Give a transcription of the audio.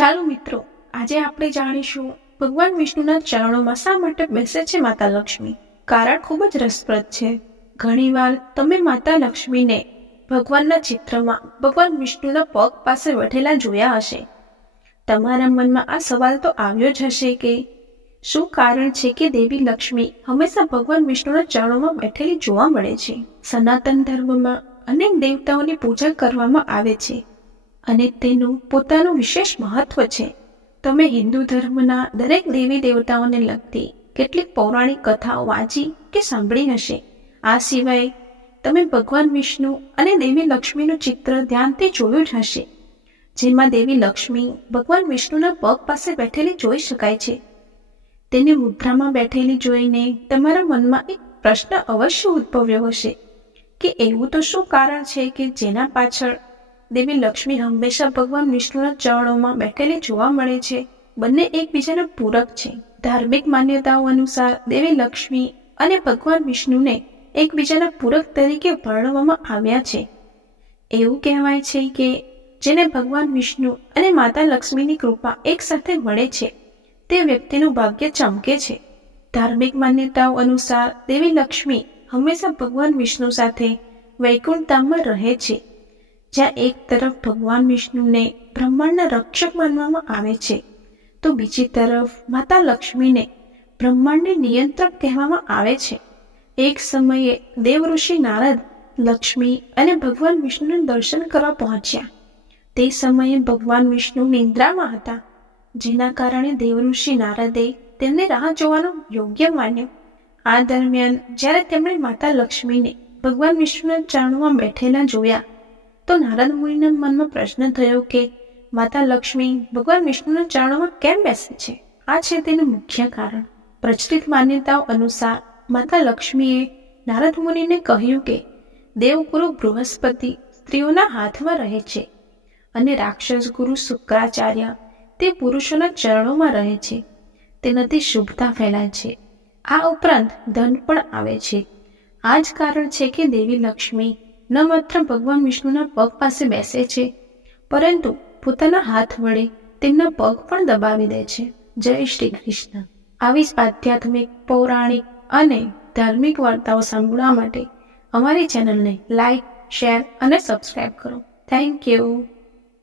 ચાલો મિત્રો, આજે આપણે જાણીશું ભગવાન વિષ્ણુના ચરણોમાં શા માટે બેસે છે માતા લક્ષ્મી. કારણ ખૂબ જ રસપ્રદ છે. ઘણીવાર તમે માતા લક્ષ્મીને ભગવાનના ચિત્રમાં ભગવાન વિષ્ણુના પગ પાસે બેઠેલા જોયા હશે. તમારા મનમાં આ સવાલ તો આવ્યો જ હશે કે શું કારણ છે કે દેવી લક્ષ્મી હંમેશા ભગવાન વિષ્ણુના ચરણોમાં બેઠેલી જોવા મળે છે. સનાતન ધર્મમાં અનેક દેવતાઓની પૂજા કરવામાં આવે છે અને તેનું પોતાનું વિશેષ મહત્વ છે. તમે હિન્દુ ધર્મના દરેક દેવી દેવતાઓને લગતી કેટલીક પૌરાણિક કથાઓ વાંચી કે સાંભળી હશે. આ સિવાય તમે ભગવાન વિષ્ણુ અને દેવી લક્ષ્મીનું ચિત્ર ધ્યાનથી જોયું જ હશે, જેમાં દેવી લક્ષ્મી ભગવાન વિષ્ણુના પગ પાસે બેઠેલી જોઈ શકાય છે. તેને મુદ્રામાં બેઠેલી જોઈને તમારા મનમાં એક પ્રશ્ન અવશ્ય ઉદ્ભવ્યો હશે કે એવું તો શું કારણ છે કે જેના પાછળ દેવી લક્ષ્મી હંમેશા ભગવાન વિષ્ણુના ચરણોમાં બેઠેલી જોવા મળે છે. બંને એકબીજાના પૂરક છે. ધાર્મિક માન્યતાઓ અનુસાર દેવી લક્ષ્મી અને ભગવાન વિષ્ણુને એકબીજાના પૂરક તરીકે વર્ણવવામાં આવ્યા છે. એવું કહેવાય છે કે જેને ભગવાન વિષ્ણુ અને માતા લક્ષ્મીની કૃપા એકસાથે મળે છે તે વ્યક્તિનું ભાગ્ય ચમકે છે. ધાર્મિક માન્યતાઓ અનુસાર દેવી લક્ષ્મી હંમેશા ભગવાન વિષ્ણુ સાથે વૈકુંઠ ધામમાં રહે છે, જ્યાં એક તરફ ભગવાન વિષ્ણુને બ્રહ્માંડના રક્ષક માનવામાં આવે છે તો બીજી તરફ માતા લક્ષ્મીને બ્રહ્માંડની નિયંત્રક કહેવામાં આવે છે. એક સમયે દેવઋષિ નારદ લક્ષ્મી અને ભગવાન વિષ્ણુને દર્શન કરવા પહોંચ્યા. તે સમયે ભગવાન વિષ્ણુ નિંદ્રામાં હતા, જેના કારણે દેવઋષિ નારદે તેમને રાહ જોવાનું યોગ્ય માન્યું. આ દરમિયાન જ્યારે તેમણે માતા લક્ષ્મીને ભગવાન વિષ્ણુના ચરણોમાં બેઠેલા જોયા તો નારદ મુનિના મનમાં પ્રશ્ન થયો કે માતા લક્ષ્મી ભગવાન વિષ્ણુના ચરણોમાં કેમ બેસે છે. આ છે તેનું મુખ્ય કારણ. પ્રચલિત માન્યતાઓ અનુસાર માતા લક્ષ્મીએ નારદ મુનિને કહ્યું કે દેવગુરુ બૃહસ્પતિ સ્ત્રીઓના હાથમાં રહે છે અને રાક્ષસ ગુરુ શુક્રાચાર્ય તે પુરુષોના ચરણોમાં રહે છે. તેનાથી શુભતા ફેલાય છે. આ ઉપરાંત ધન પણ આવે છે. આ જ કારણ છે કે દેવી લક્ષ્મી ન માત્ર ભગવાન વિષ્ણુના પગ પાસે બેસે છે, પરંતુ પોતાના હાથ વડે તેમના પગ પણ દબાવી દે છે. જય શ્રી કૃષ્ણ. આવી જ આધ્યાત્મિક, પૌરાણિક અને ધાર્મિક વાર્તાઓ સાંભળવા માટે અમારી ચેનલને લાઈક, શેર અને સબસ્ક્રાઈબ કરો. Thank you.